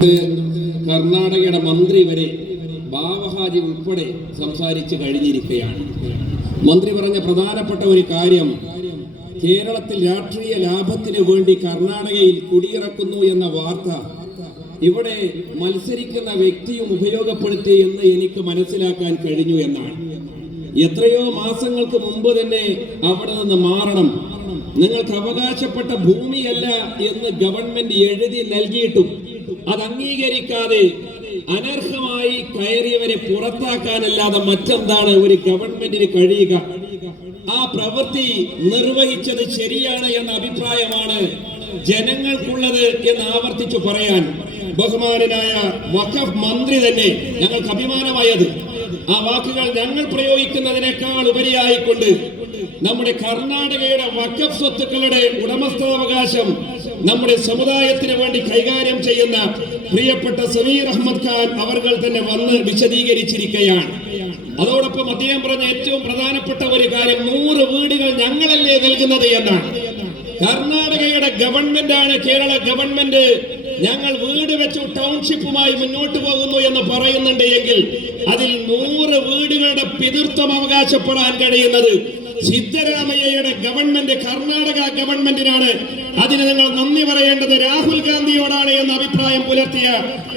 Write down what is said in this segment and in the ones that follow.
കർണാടകയുടെ മന്ത്രി വരെ ബാവഹാജി ഉൾപ്പെടെ സംസാരിച്ചു കഴിഞ്ഞിരിക്കുകയാണ്. മന്ത്രി പറഞ്ഞ പ്രധാനപ്പെട്ട ഒരു കാര്യം, കേരളത്തിൽ രാഷ്ട്രീയ ലാഭത്തിന് വേണ്ടി കർണാടകയിൽ കുടിയിറക്കുന്നു എന്ന വാർത്ത ഇവിടെ മത്സരിക്കുന്ന വ്യക്തിയും ഉപയോഗപ്പെടുത്തി എന്ന് എനിക്ക് മനസ്സിലാക്കാൻ കഴിഞ്ഞു എന്നാണ്. എത്രയോ മാസങ്ങൾക്ക് മുമ്പ് തന്നെ അവിടെ നിന്ന് മാറണം, നിങ്ങൾക്ക് അവകാശപ്പെട്ട ഭൂമിയല്ല എന്ന് ഗവൺമെന്റ് എഴുതി നൽകിയിട്ടും അത് അംഗീകരിക്കാതെ അനർഹമായി കയറിയവരെ പുറത്താക്കാനല്ലാതെ മറ്റെന്താണ് ഒരു ഗവൺമെന്റിന് കഴിയുക? ആ പ്രവൃത്തി നിർവഹിച്ചത് ശരിയാണ് എന്ന അഭിപ്രായമാണ് ജനങ്ങൾക്കുള്ളത് എന്ന് ആവർത്തിച്ചു പറയാൻ ബഹുമാനനായ വഖഫ് മന്ത്രി തന്നെ ഞങ്ങൾക്ക് അഭിമാനമായത്. ആ വാക്കുകൾ ഞങ്ങൾ പ്രയോഗിക്കുന്നതിനേക്കാൾ ഉപരിയായിക്കൊണ്ട് നമ്മുടെ കർണാടകയുടെ വഖഫ് സ്വത്തുക്കളുടെ ഉടമസ്ഥാവകാശം നമ്മുടെ സമുദായത്തിന് വേണ്ടി കൈകാര്യം ചെയ്യുന്ന പ്രിയപ്പെട്ട സമീർ അഹമ്മദ് ഖാൻ അവർ തന്നെ വന്ന് വിശദീകരിച്ചിരിക്കുകയാണ്. അതോടൊപ്പം അദ്ദേഹം പറഞ്ഞ ഏറ്റവും പ്രധാനപ്പെട്ട ഒരു കാര്യം, 100 വീടുകൾ ഞങ്ങളല്ലേ നൽകുന്നത് എന്നാണ്. കർണാടകയുടെ ഗവൺമെന്റാണ്, കേരള ഗവൺമെന്റ് ഞങ്ങൾ വീട് വെച്ചു ടൗൺഷിപ്പുമായി മുന്നോട്ട് പോകുന്നു എന്ന് പറയുന്നുണ്ട് എങ്കിൽ അതിൽ 100 വീടുകളുടെ പിതൃത്വം അവകാശപ്പെടാൻ കഴിയുന്നത് സിദ്ധരാമയ്യയുടെ ഗവൺമെന്റ്, കർണാടക ഗവൺമെന്റിനാണ്. അതിന് നിങ്ങൾ നന്ദി പറയേണ്ടത് രാഹുൽ ഗാന്ധിയോടാണ് എന്ന അഭിപ്രായം പുലർത്തിയ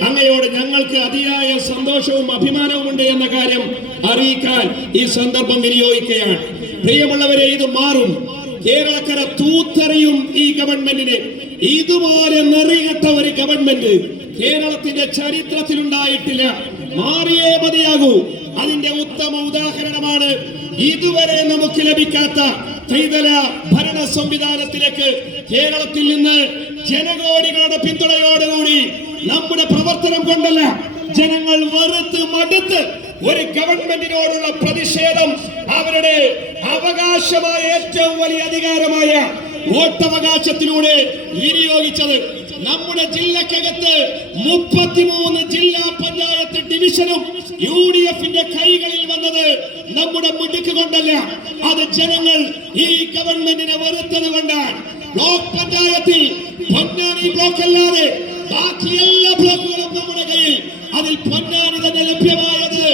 അങ്ങയോട് ഞങ്ങൾക്ക് അതിയായ സന്തോഷവും അഭിമാനവും ഉണ്ട് എന്ന കാര്യം അറിയിക്കാൻ ഈ സന്ദർഭം വിനിയോഗിക്കുകയാണ്. പ്രിയമുള്ളവരെ, ഇത് മാറും. കേരളക്കര തൂത്തെറിയും ഈ ഗവൺമെന്റിന്. ഇതുപോലെ നെറികെട്ട ഒരു ഗവൺമെന്റ് കേരളത്തിന്റെ ചരിത്രത്തിലുണ്ടായിട്ടില്ല. മാറിയേ മതിയാകൂ. അതിന്റെ ഉത്തമ ഉദാഹരണമാണ് ഇതുവരെ നമുക്ക് ലഭിക്കാത്ത ത്രിതല ഭരണ സംവിധാനത്തിലേക്ക് കേരളത്തിൽ നിന്ന് ജനകോടികളുടെ പിന്തുണയോടുകൂടി നമ്മുടെ പ്രവർത്തനം കൊണ്ടല്ല, ജനങ്ങൾ വെറുത്ത് മടുത്ത് ഒരു ഗവൺമെന്റിനോടുള്ള പ്രതിഷേധം അവരുടെ അവകാശമായ ഏറ്റവും വലിയ അധികാരമായ വോട്ടവകാശത്തിലൂടെ വിനിയോഗിച്ചത്. നമ്മുടെ ജില്ലക്കകത്ത് 33 ജില്ലാ പഞ്ചായത്ത് ഡിവിഷനും UDFന്റെ കൈകളിൽ വന്നത് നമ്മുടെ മിടുക്ക് കൊണ്ടല്ല, അത് ജനങ്ങൾ ഈ ഗവൺമെന്റിനെ വെറുത്തത് കൊണ്ടാണ്. ബ്ലോക്ക് പഞ്ചായത്തിൽ പൊന്നാനി ബ്ലോക്ക് അല്ലാതെ ബാക്കി എല്ലാ ബ്ലോക്കുകളും നമ്മുടെ കയ്യിൽ. അതിൽ പൊന്നാനി തന്നെ ലഭ്യമായത്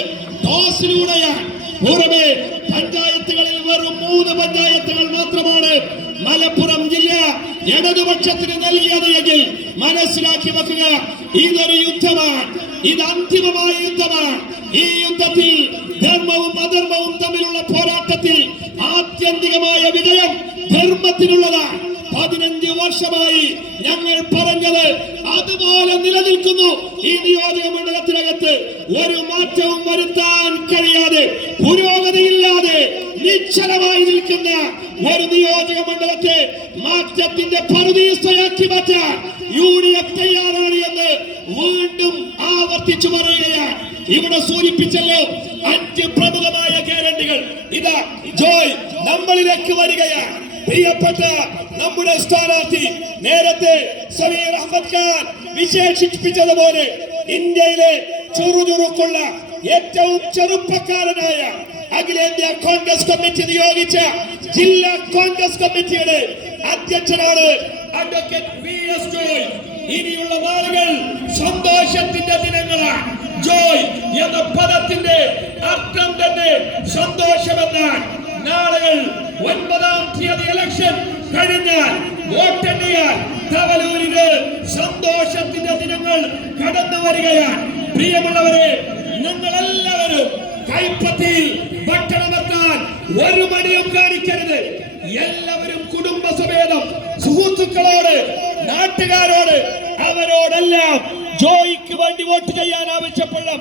ടോസിലൂടെയാണ്. പുറമെ പഞ്ചായത്തുകളിൽ വെറും 3 പഞ്ചായത്തുകൾ മാത്രമാണ് മലപ്പുറം ജില്ല ഇടതുപക്ഷത്തിന് നൽകിയത് എങ്കിൽ മനസ്സിലാക്കി വെക്കുക, ഇതൊരു യുദ്ധമാണ്. ഇത് അന്തിമമായ യുദ്ധമാണ്. ഈ യുദ്ധത്തിൽ ധർമ്മവും അധർമ്മവും തമ്മിലുള്ള പോരാട്ടത്തിൽ ആത്യന്തികമായ വിജയം ധർമ്മത്തിനുള്ളതാണ്. 15 വർഷമായി ഞങ്ങൾ പറഞ്ഞത് അതുപോലെ നിലനിൽക്കുന്നു. ഈ നിയോജക മണ്ഡലത്തിനകത്ത് ഒരു മാറ്റവും വരുത്താൻ കഴിയാതെ, പുരോഗതിയില്ലാതെ നിശ്ചലമായി നിൽക്കുന്ന ഒരു നിയോജക മണ്ഡലത്തെ മാറ്റത്തിന്റെ പറുദീസയാക്കി മാറ്റാൻ UDF തയ്യാറാണ് എന്ന് വീണ്ടും ആവർത്തിച്ചു പറയുകയാണ്. ഇവിടെ സൂചിപ്പിച്ചല്ലോ 5 പ്രമുഖമായ ഗ്യാരണ്ടികൾ. ഇതാ ജോയ് നമ്മളിലേക്ക് വരികയാണ്. പ്രിയപ്പെട്ട നമ്മുടെ സ്ഥാനാർത്ഥി നേരത്തെ സമീർ അഹമ്മദ് ഖാൻ വിശേഷിപ്പിച്ചതുപോലെ ഇന്ത്യയിലെ ചുറുചുറുക്കുള്ള ഏറ്റവും ചെറുപ്പക്കാരനായ അഖിലേന്ത്യാ കോൺഗ്രസ് കമ്മിറ്റി നിയോഗിച്ച ജില്ലാ കോൺഗ്രസ് കമ്മിറ്റിയുടെ അധ്യക്ഷനാണ് അഡ്വക്കേറ്റ് VS ജോയ്. ഇനിയുള്ള നാളുകൾ സന്തോഷത്തിന്റെ ദിനങ്ങളാണ്. ജോയ് എന്ന പദത്തിന്റെ അർത്ഥം തന്നെ സന്തോഷമെന്നാണ്. നാളുകൾ 9-ാം തീയതി ഇലക്ഷൻ കഴിഞ്ഞാൽ വോട്ടെണ്ണിയാൽ തവലൂരിന് സന്തോഷത്തിന്റെ ദിനങ്ങൾ കടന്നു വരികയാണ്. പ്രിയമുള്ളവരെ, നിങ്ങളെല്ലാവരും കൈപ്പത്തിയിൽ ഭക്ഷണമെത്താൻ ഒരു മടിയും കാണിക്കരുത്. എല്ലാവരും കുടുംബസമേതം സുഹൃത്തുക്കളോട്, നാട്ടുകാരോട്, അവരോടെല്ലാം ജോയിക്ക് വേണ്ടി വോട്ട് ചെയ്യാൻ ആവശ്യപ്പെടണം.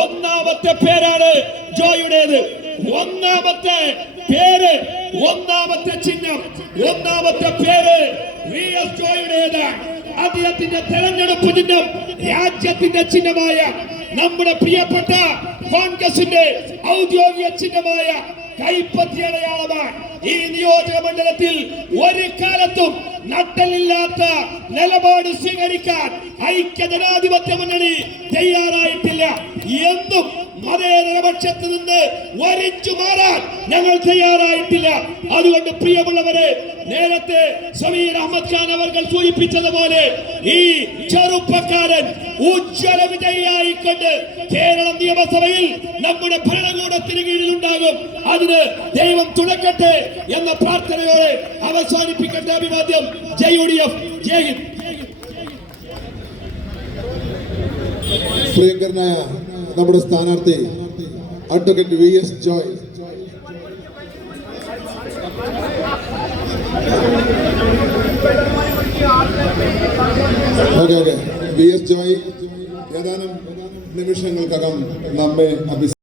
1ാമത്തെ പേരാണ് ജോയുടേത്. 1ാമത്തെ പേര്, 1ാമത്തെ ചിഹ്നം, 1ാമത്തെ പേര് VS ജോയുടേതാണ്. അദ്ദേഹത്തിന്റെ തെരഞ്ഞെടുപ്പ് ചിഹ്നം രാജ്യത്തിന്റെ ചിഹ്നമായ നമ്മുടെ പ്രിയപ്പെട്ട കോൺഗ്രസിന്റെ ഔദ്യോഗിക ചിഹ്നമായ കൈപ്പത്തി അടയാളമാണ്. ഈ നിയോജക മണ്ഡലത്തിൽ ഒരു കാലത്തും നട്ടലില്ലാത്ത നിലപാട് സ്വീകരിക്കാൻ ഐക്യ ജനാധിപത്യ മുന്നണി തയ്യാറായിട്ടില്ല. എന്തും മതേതരപക്ഷത്ത് നിന്ന് വരിച്ചു മാറാൻ ഞങ്ങൾ തയ്യാറായിട്ടില്ല. അതുകൊണ്ട് പ്രിയമുള്ളവരെ, നേരത്തെ സമീർ അഹമ്മദ് ഖാൻ അവർ സൂചിപ്പിച്ചതുപോലെ ഈ ചെറുപ്പക്കാരൻ ഉജ്ജ്വല വിജയിയായിക്കൊണ്ട് കേരളം നിയമസഭയിൽ നമ്മുടെ ഭരണകൂടത്തിന് കീഴിലുണ്ടാകും. അതിന് ദൈവം തുണക്കട്ടെ എന്ന പ്രാർത്ഥനയോടെ അവസാനിപ്പിക്കട്ടെ. അഭിവാദ്യം. ജയ് UDF, ജയ് ഹിന്ദ്. പ്രിയങ്കരനായ നമ്മുടെ സ്ഥാനാർത്ഥി advocate VS Joy. VS Joy ഏതാനും നിമിഷങ്ങൾക്കകം നമ്മെ